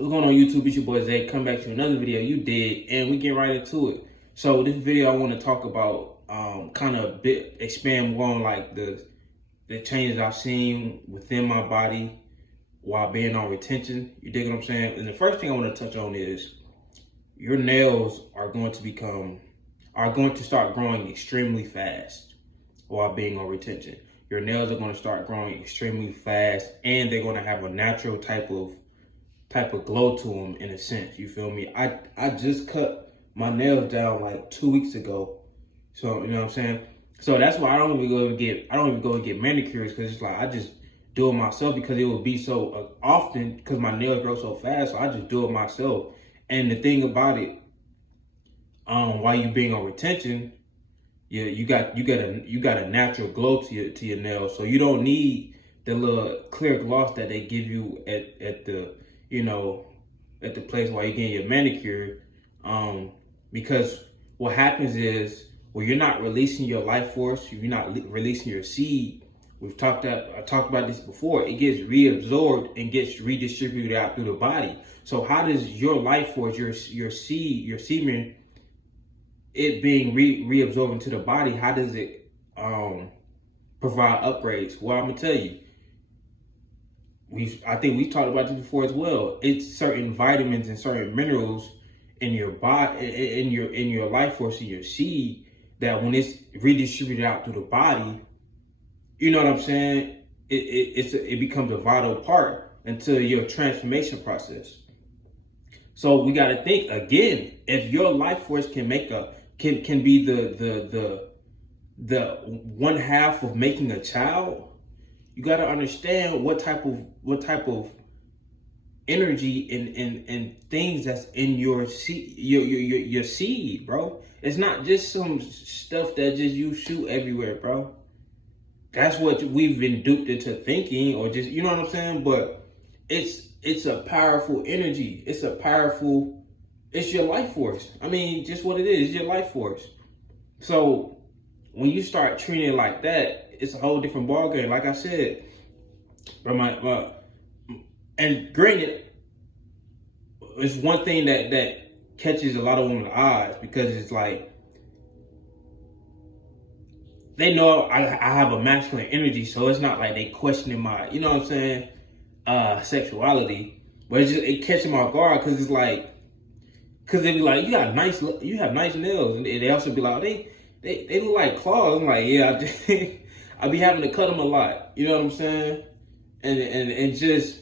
What's going on YouTube? It's your boy Zay. Come back to another video you did, and we get right into it. So this video I want to talk about kind of expand more on like the changes I've seen within my body while being on retention. You dig what I'm saying? And the first thing I want to touch on is your nails are going to start growing extremely fast while being on retention. Your nails are going to start growing extremely fast, and they're going to have a natural type of glow to them in a sense. You feel me? I just cut my nails down like 2 weeks ago, so you know what I'm saying. So that's why I don't even go and get manicures, because it's like I just do it myself, because it would be so often because my nails grow so fast. So I just do it myself. And the thing about it, while you being on retention, yeah, you got a natural glow to your nails, so you don't need the little clear gloss that they give you at the at the place while you're getting your manicure. Because what happens is, when you're not releasing your life force, you're not releasing your seed. I talked about this before. It gets reabsorbed and gets redistributed out through the body. So how does your life force, your seed, your semen, it being reabsorbed into the body, how does it provide upgrades? Well, I'm gonna tell you. I think we've talked about this before as well. It's certain vitamins and certain minerals in your body, in your life force, in your seed, that when it's redistributed out through the body, you know what I'm saying? It becomes a vital part into your transformation process. So we got to think again. If your life force can be the one half of making a child, you got to understand what type of energy and things that's in your seed, your seed, bro. It's not just some stuff that just you shoot everywhere, bro. That's what we've been duped into thinking, or just, you know what I'm saying? But it's a powerful energy. It's your life force. I mean, just what it is. It's your life force. So when you start treating it like that, it's a whole different ballgame. Like I said, and granted, it's one thing that catches a lot of women's eyes, because it's like, they know I have a masculine energy, so it's not like they questioning my, you know what I'm saying, sexuality. But it catches them off guard, because it's like, because they be like, you have nice nails, and they also be like, they look like claws. I'm like, yeah, I be having to cut them a lot. You know what I'm saying? And just,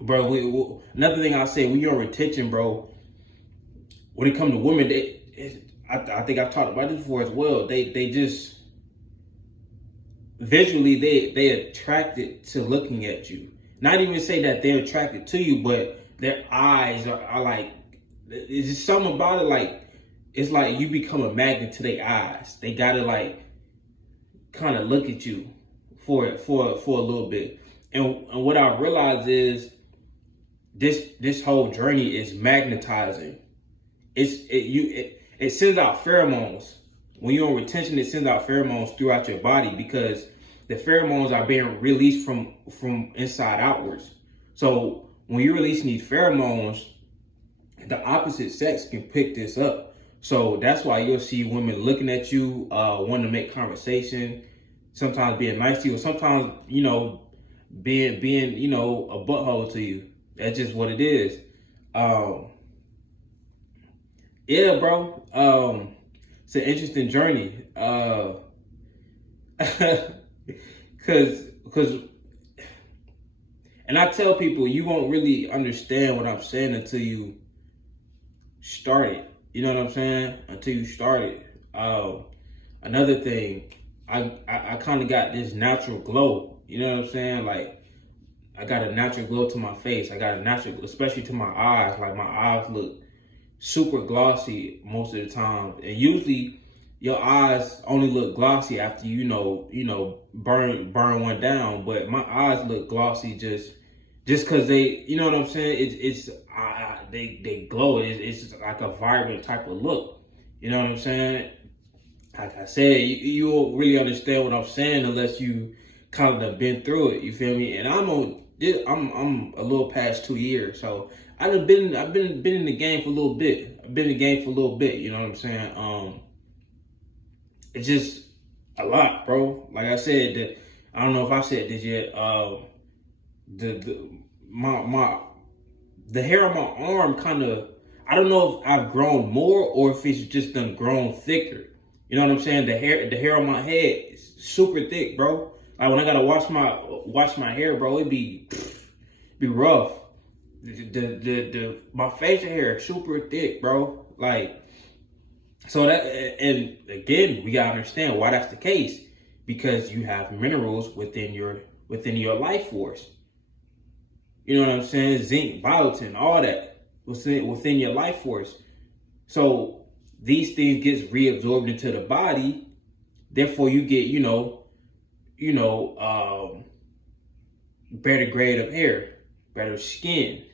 bro, another thing I'll say, when you're on retention, bro, when it comes to women, I think I've talked about this before as well. They just, visually, they attracted to looking at you. Not even say that they're attracted to you, but their eyes are like, it's just something about it. Like, it's like you become a magnet to their eyes. They gotta like kind of look at you for a little bit. And what I realized is, this whole journey is magnetizing. It sends out pheromones. When you're on retention, it sends out pheromones throughout your body, because the pheromones are being released from inside outwards. So when you're releasing these pheromones, the opposite sex can pick this up. So that's why you'll see women looking at you, wanting to make conversation, sometimes being nice to you, or sometimes, being a butthole to you. That's just what it is. Yeah, bro. It's an interesting journey. Cause and I tell people, you won't really understand what I'm saying until you start it. You know what I'm saying? Until you start it. Another thing, I kind of got this natural glow. You know what I'm saying? Like, I got a natural glow to my face. I got a natural, especially to my eyes. Like, my eyes look super glossy most of the time. And usually your eyes only look glossy after burn one down. But my eyes look glossy just because they, you know what I'm saying? They glow. It's like a vibrant type of look. You know what I'm saying? Like I said, you won't really understand what I'm saying unless you kind of been through it. You feel me? And I'm on I'm a little past 2 years, so I've been in the game for a little bit. I've been in the game for a little bit. You know what I'm saying? It's just a lot, bro. Like I said, I don't know if I said this yet. The my the hair on my arm kind of, I don't know if I've grown more or if it's just done grown thicker. You know what I'm saying? The hair on my head is super thick, bro. Like when I gotta wash my hair, bro, it be rough. My facial hair is super thick, bro. Like, so that, and again, we gotta understand why that's the case, because you have minerals within your life force. You know what I'm saying? Zinc, biotin, all that within your life force. So these things gets reabsorbed into the body. Therefore, you get better grade of hair, better skin.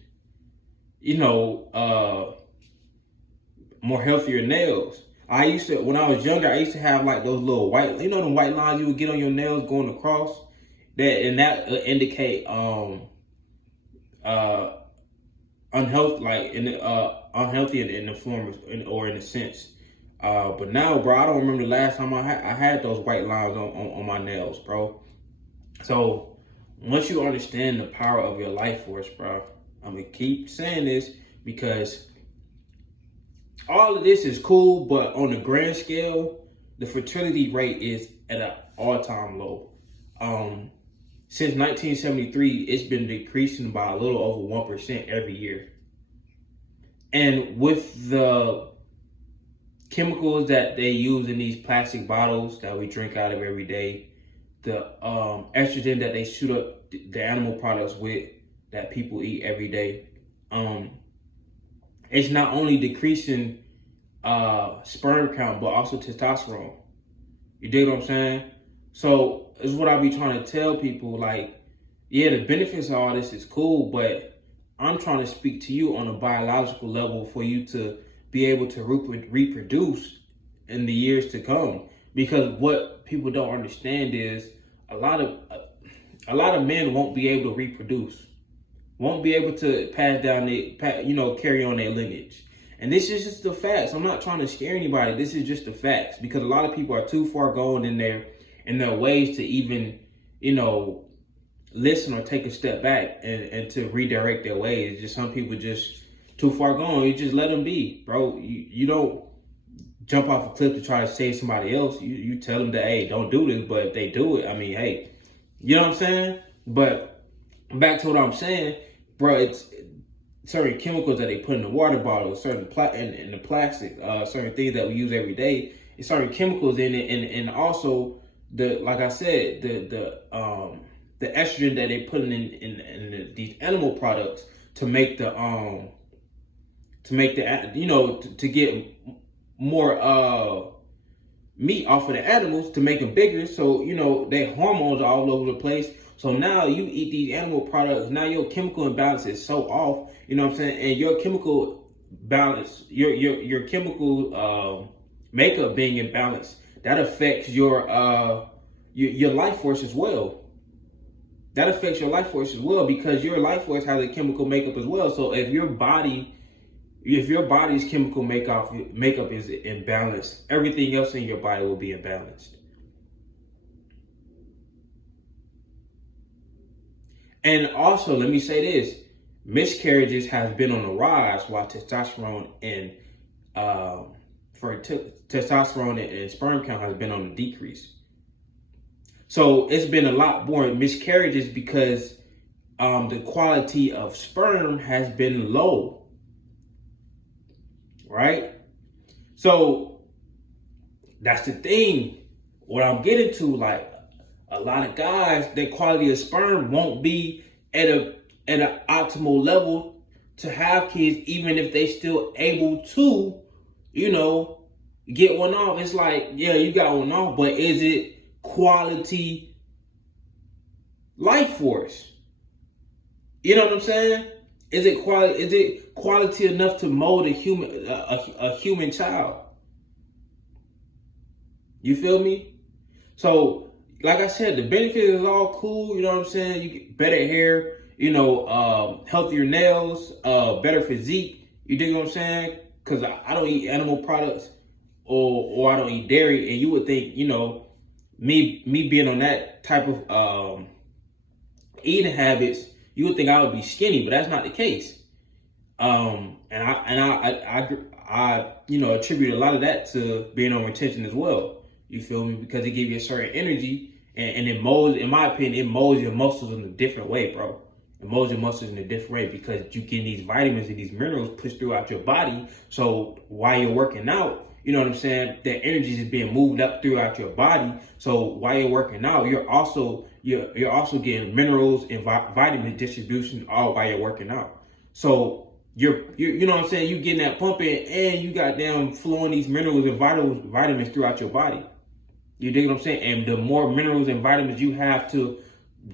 More healthier nails. When I was younger, I used to have like those little white, them white lines you would get on your nails going across. That indicate unhealthy in the form or in a sense. But now, bro, I don't remember the last time I had those white lines on my nails, bro. So once you understand the power of your life force, bro, I'm gonna keep saying this because all of this is cool, but on the grand scale, the fertility rate is at an all-time low. Since 1973, it's been decreasing by a little over 1% every year. And with the chemicals that they use in these plastic bottles that we drink out of every day, the estrogen that they shoot up the animal products with that people eat every day, it's not only decreasing sperm count, but also testosterone. You dig what I'm saying? So it's what I be trying to tell people, like, yeah, the benefits of all this is cool, but I'm trying to speak to you on a biological level for you to be able to reproduce in the years to come. Because what people don't understand is a lot of men won't be able to reproduce, won't be able to pass down carry on their lineage. And this is just the facts. I'm not trying to scare anybody. This is just the facts, because a lot of people are too far gone in their ways to even, listen or take a step back and to redirect their ways. Just some people just too far gone. You just let them be, bro. You don't jump off a cliff to try to save somebody else. You tell them that, hey, don't do this, but if they do it, I mean, hey, you know what I'm saying? But back to what I'm saying, bro, it's certain chemicals that they put in the water bottles, certain in the plastic, certain things that we use every day. It's certain chemicals in it, and also like I said, the estrogen that they put in these animal products to make to get more meat off of the animals to make them bigger. So their hormones are all over the place. So now you eat these animal products, now your chemical imbalance is so off, you know what I'm saying? And your chemical balance, your chemical makeup being imbalanced, that affects your life force as well. That affects your life force as well, because your life force has a chemical makeup as well. So if your body's chemical makeup is imbalanced, everything else in your body will be imbalanced. And also, let me say this: miscarriages has been on the rise, while testosterone and testosterone and sperm count has been on the decrease. So it's been a lot more miscarriages because the quality of sperm has been low, right? So that's the thing. What I'm getting to, like, a lot of guys, their quality of sperm won't be at an optimal level to have kids, even if they still able to, get one off. It's like, yeah, you got one off, but is it quality life force? You know what I'm saying? Is it quality enough to mold a human child? You feel me? So, like I said, the benefit is all cool. You know what I'm saying? You get better hair. healthier nails, better physique. You dig what I'm saying? Because I don't eat animal products, or I don't eat dairy, and you would think, me being on that type of eating habits, you would think I would be skinny, but that's not the case. And I attribute a lot of that to being on retention as well. You feel me? Because it gives you a certain energy, and it molds, in my opinion, it molds your muscles in a different way, bro. It molds your muscles in a different way because you get these vitamins and these minerals pushed throughout your body. So while you're working out, you know what I'm saying, that energy is being moved up throughout your body. So while you're working out, you're also getting minerals and vitamin distribution all while you're working out. So you're you know what I'm saying, you getting that pumping, and you got them flowing these minerals and vitamins throughout your body. You dig what I'm saying? And the more minerals and vitamins you have to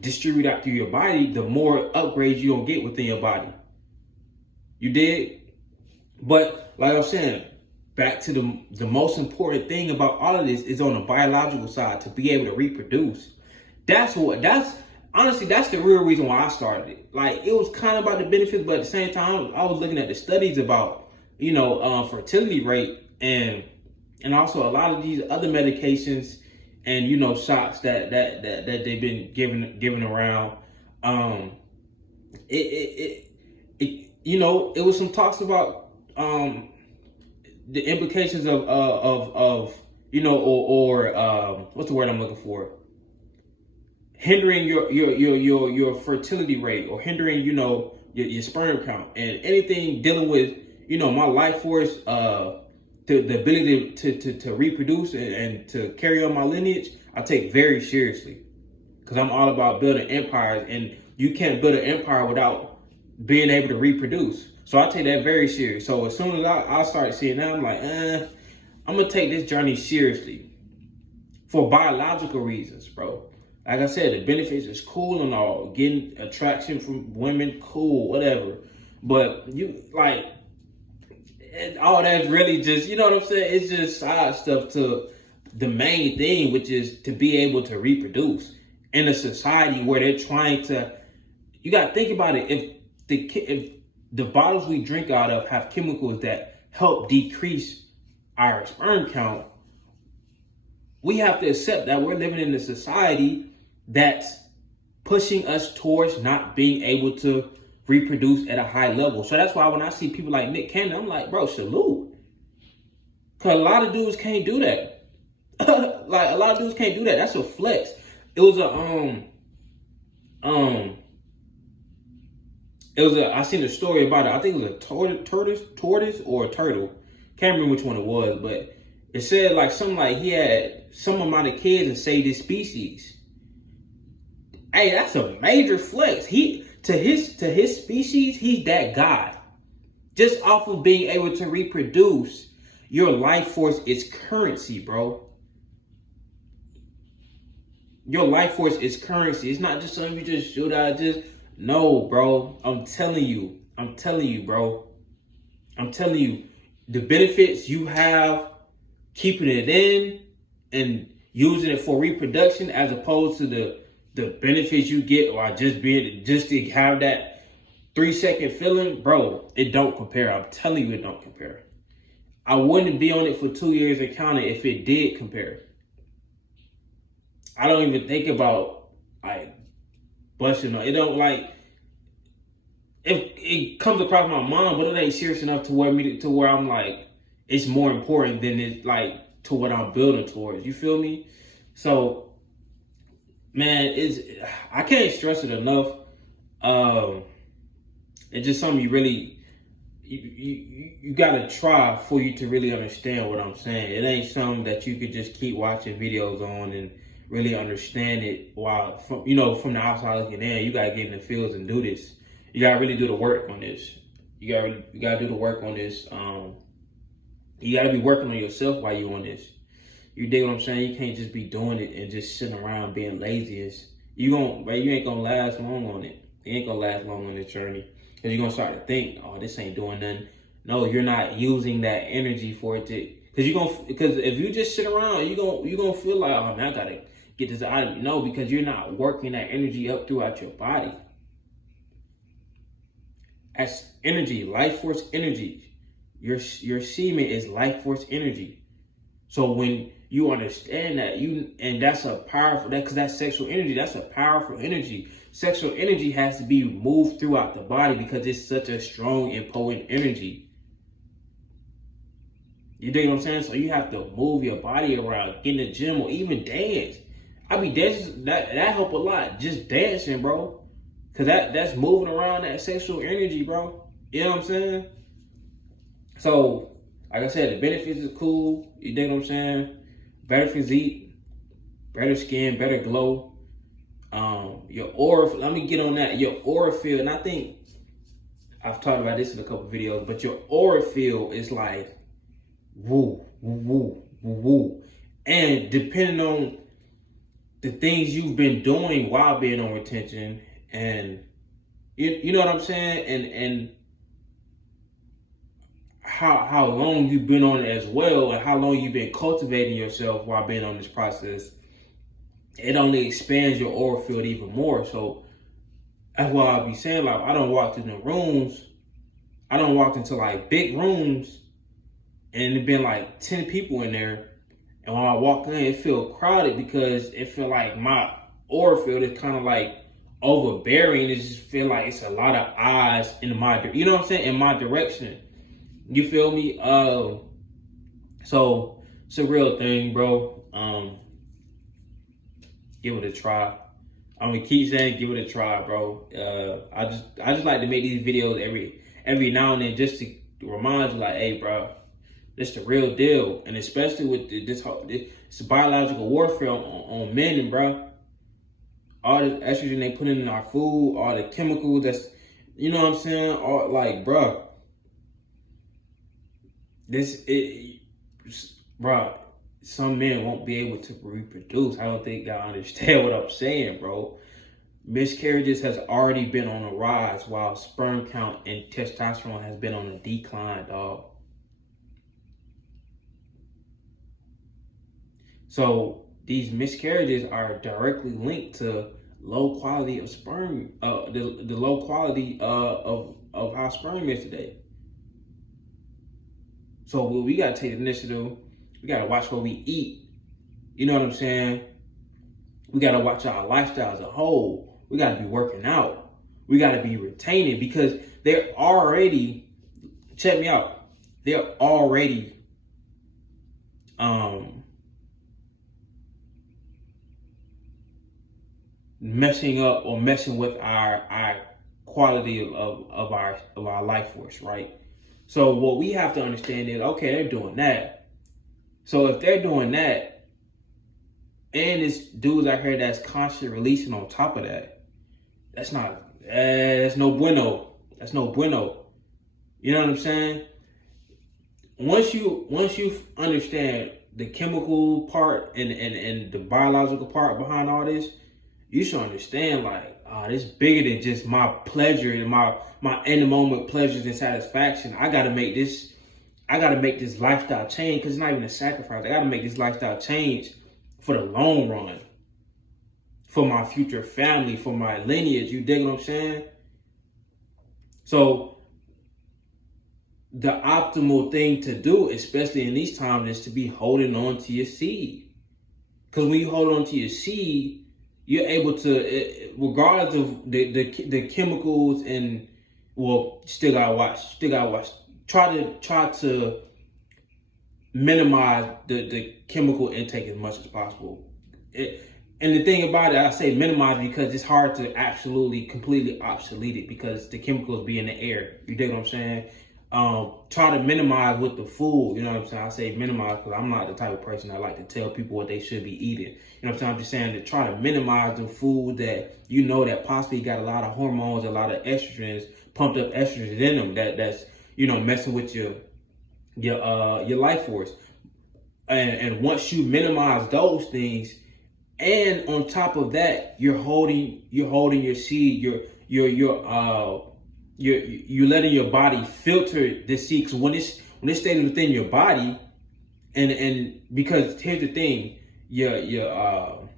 distribute out through your body, the more upgrades you're gonna get within your body. You dig? But like I'm saying, back to the most important thing about all of this is on the biological side, to be able to reproduce. That's honestly, that's the real reason why I started it. Like, it was kind of about the benefits, but at the same time, I was looking at the studies about, fertility rate, and also a lot of these other medications and, shots that they've been giving around. It was some talks about the implications of what's the word I'm looking for? Hindering your fertility rate, or hindering, your sperm count, and anything dealing with, my life force, the ability to reproduce and to carry on my lineage, I take very seriously, because I'm all about building empires, and you can't build an empire without being able to reproduce. So I take that very serious. So as soon as I started seeing that, I'm like, I'm gonna take this journey seriously for biological reasons, bro. Like I said, the benefits is cool and all, getting attraction from women, cool, whatever. But all that's really just, you know what I'm saying? It's just side stuff to the main thing, which is to be able to reproduce in a society where they're trying to. You got to think about it. If the bottles we drink out of have chemicals that help decrease our sperm count, we have to accept that we're living in a society that's pushing us towards not being able to reproduce at a high level. So that's why when I see people like Nick Cannon, I'm like, bro, salute. Because a lot of dudes can't do that. Like, a lot of dudes can't do that. That's a flex. It was I seen a story about it. I think it was a tortoise or a turtle. Can't remember which one it was, but it said like something like he had some amount of kids and saved his species. Hey, that's a major flex. To his species, he's that guy. Just off of being able to reproduce, your life force is currency, bro. Your life force is currency. It's not just something you just shoot out. No, bro. I'm telling you, bro. I'm telling you, the benefits you have keeping it in and using it for reproduction, as opposed to the benefits you get or just to have that 3-second feeling, bro, it don't compare. I'm telling you, it don't compare. I wouldn't be on it for 2 years and counting if it did compare. I don't even think about like busting. It don't it comes across my mind, but it ain't serious enough to where I'm like, it's more important than it like to what I'm building towards. You feel me? So, man, I can't stress it enough. It's just something you really you gotta try for you to really understand what I'm saying. It ain't something that you could just keep watching videos on and really understand it while from the outside looking in. You gotta get in the fields and do this. You gotta really do the work on this. You gotta do the work on this. You gotta be working on yourself while you're on this. You dig what I'm saying? You can't just be doing it and just sitting around being lazy. You ain't gonna last long on it. You ain't gonna last long on this journey. Because you're gonna start to think, oh, this ain't doing nothing. No, you're not using that energy for it to, because if you just sit around, you're gonna feel like, oh man, I gotta get this out of me. No, because you're not working that energy up throughout your body. as energy, life force energy. Your semen is life force energy. So when you understand that, and that's a powerful, because that's sexual energy. That's a powerful energy. Sexual energy has to be moved throughout the body because it's such a strong and potent energy. You dig what I'm saying? So you have to move your body around, get in the gym, or even dance. I be dancing, that help a lot. Just dancing, bro. Cause that's moving around that sexual energy, bro. You know what I'm saying? So, like I said, the benefits is cool. You dig what I'm saying? Better physique, better skin, better glow. Your aura, let me get on that. Your aura field, and I think I've talked about this in a couple videos, but your aura field is like woo, woo, woo, woo, woo. And depending on the things you've been doing while being on retention, and you know what I'm saying, and how long you've been on it as well, and how long you've been cultivating yourself while being on this process, it only expands your aura field even more. So that's why I'll be saying, like, I don't walk through the rooms. I don't walk into like big rooms and it been like 10 people in there. And when I walk in, it feel crowded because it feel like my aura field is kind of like overbearing. It just feel like it's a lot of eyes in my, you know what I'm saying, in my direction. You feel me? So it's a real thing, bro. Give it a try. I'm gonna keep saying give it a try, bro. I just like to make these videos every now and then just to remind you, like, hey, bro, this the real deal, and especially with this biological warfare on men, bro. All the estrogen they put in our food, all the chemicals that's, you know what I'm saying, all like, bro. Bro, some men won't be able to reproduce. I don't think y'all understand what I'm saying, bro. Miscarriages has already been on a rise while sperm count and testosterone has been on a decline, dog. So these miscarriages are directly linked to low quality of sperm, the low quality of how sperm is today. So we gotta take the initiative. We gotta watch what we eat. You know what I'm saying? We gotta watch our lifestyle as a whole. We gotta be working out. We gotta be retaining because they're already, check me out, they're already messing up or messing with our quality of our life force, right? So what we have to understand is, okay, they're doing that. So if they're doing that, and this dudes out here that's constantly releasing on top of that, that's no bueno. That's no bueno. You know what I'm saying? Once you understand the chemical part and the biological part behind all this, you should understand, like, it's bigger than just my pleasure and my in the moment pleasures and satisfaction. I gotta make this lifestyle change, because it's not even a sacrifice. I gotta make this lifestyle change for the long run, for my future family, for my lineage. You dig what I'm saying? So the optimal thing to do, especially in these times, is to be holding on to your seed. Because when you hold on to your seed, you're able to, regardless of the chemicals and, well, still gotta watch. Try to minimize the chemical intake as much as possible. And the thing about it, I say minimize because it's hard to absolutely completely obsolete it because the chemicals be in the air. You dig what I'm saying? Try to minimize with the food. You know what I'm saying? I say minimize because I'm not the type of person that like to tell people what they should be eating. You know what I'm saying? I'm just saying to try to minimize the food that you know that possibly got a lot of hormones, a lot of estrogens, pumped up estrogens in them that's, you know, messing with your life force. And once you minimize those things, and on top of that, you're holding your seed, you're letting your body filter the seed. Because when it's staying within your body, and because here's the thing, your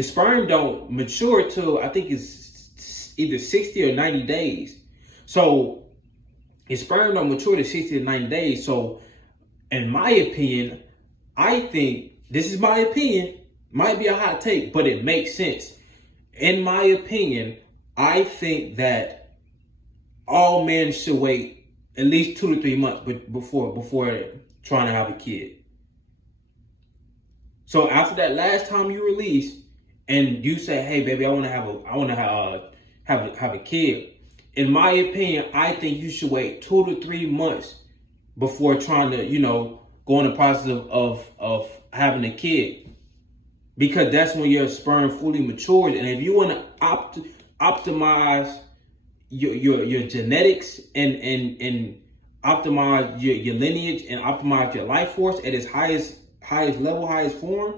sperm don't mature till I think it's either 60 or 90 days. So his sperm don't mature to 60 to 90 days. So in my opinion, I think, this is my opinion, might be a hot take, but it makes sense. In my opinion, I think that all men should wait at least 2 to 3 months before trying to have a kid. So after that last time you release, and you say, "Hey, baby, I want to have a kid." In my opinion, I think you should wait 2 to 3 months before trying to, go in the process of having a kid, because that's when your sperm fully matures. And if you want to optimize your genetics and optimize your lineage and optimize your life force at its highest level, highest form.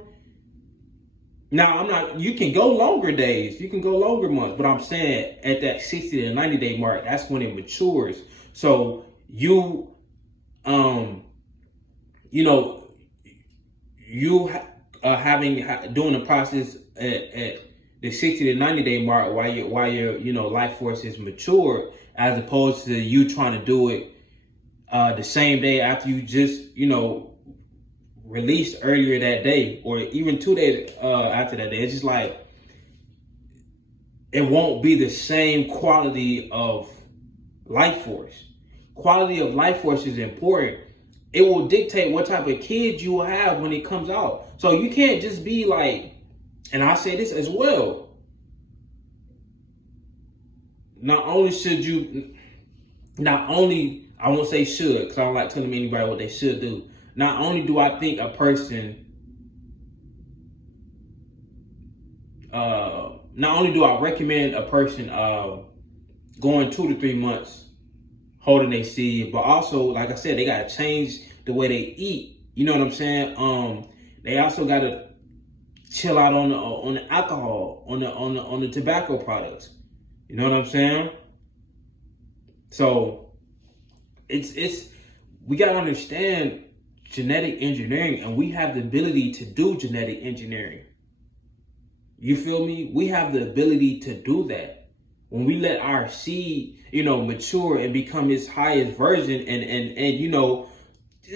Now, you can go longer days, you can go longer months, but I'm saying at that 60 to 90 day mark, that's when it matures. So you doing the process at the 60 to 90 day mark while your life force is mature, as opposed to you trying to do it the same day after you just released earlier that day, or even 2 days after that day. It's just like, it won't be the same quality of life force. Quality of life force is important. It will dictate what type of kids you will have when it comes out. So you can't just be like, and I say this as well, not only, I won't say should, because I don't like telling anybody what they should do. Not only do I think a person, not only do I recommend a person going 2 to 3 months holding their seed, but also, like I said, they gotta change the way they eat. You know what I'm saying? They also gotta chill out on the alcohol, on the tobacco products. You know what I'm saying? So we gotta understand genetic engineering, and we have the ability to do genetic engineering. You feel me? We have the ability to do that. When we let our seed, mature and become its highest version, and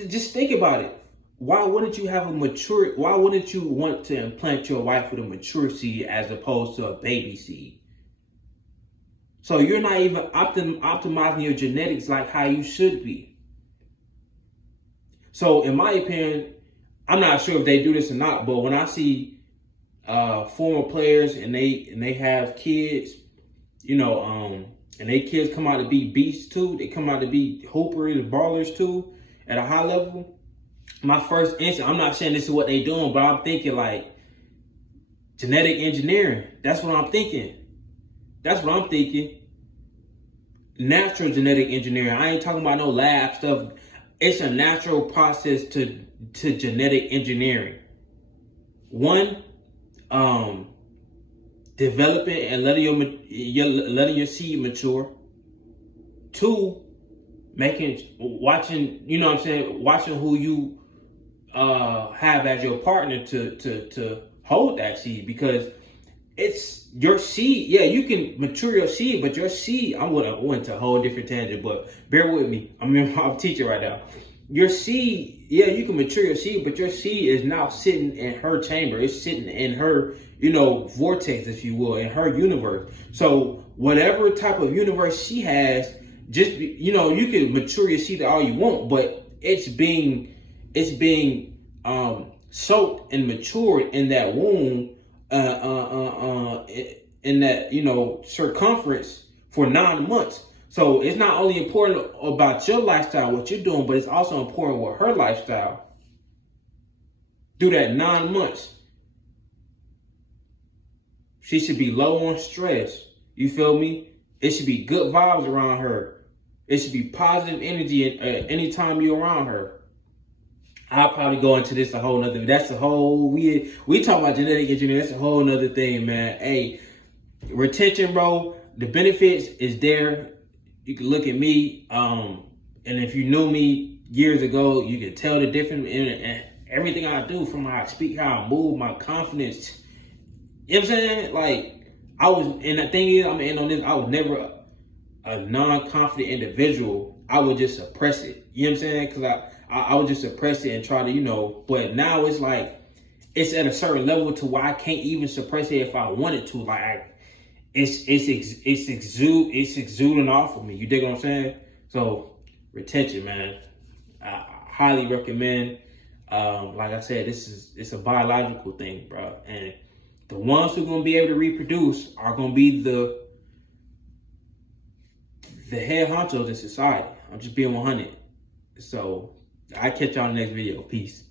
just think about it. Why wouldn't you want to implant your wife with a mature seed as opposed to a baby seed? So you're not even optimizing your genetics like how you should be. So in my opinion, I'm not sure if they do this or not, but when I see former players and they have kids, and they kids come out to be beasts too, they come out to be hoopers and ballers too at a high level, my first instinct, I'm not saying this is what they doing, but I'm thinking like genetic engineering. That's what I'm thinking. Natural genetic engineering. I ain't talking about no lab stuff. It's a natural process to genetic engineering. One, developing and letting your seed mature. Two, watching who you have as your partner to hold that seed, because it's your seed. Yeah, you can mature your seed, but your seed, I went to a whole different tangent, but bear with me. I'm teaching right now. Your seed, yeah, you can mature your seed, but your seed is now sitting in her chamber. It's sitting in her, vortex, if you will, in her universe. So whatever type of universe she has, you can mature your seed all you want, but it's being soaked and matured in that womb, in that circumference for 9 months. So it's not only important about your lifestyle, what you're doing, but it's also important with her lifestyle through that 9 months. She should be low on stress. You feel me? It should be good vibes around her. It should be positive energy anytime you're around her. I'll probably go into this a whole nother. That's a whole, we talk about genetic engineering. That's a whole nother thing, man. Hey, retention, bro. The benefits is there. You can look at me, and if you knew me years ago, you could tell the difference in everything I do, from how I speak, how I move, my confidence. You know what I'm saying? Like, and the thing is, I'm gonna end on this. I was never a non-confident individual, I would just suppress it. You know what I'm saying? Because I would just suppress it and try to, but now it's like, it's at a certain level to where I can't even suppress it if I wanted to. Like, it's exuding off of me. You dig what I'm saying? So, retention, man. I highly recommend. Like I said, it's a biological thing, bro. And the ones who are gonna be able to reproduce are gonna be the head honchos in society. I'm just being 100. So I catch y'all in the next video. Peace.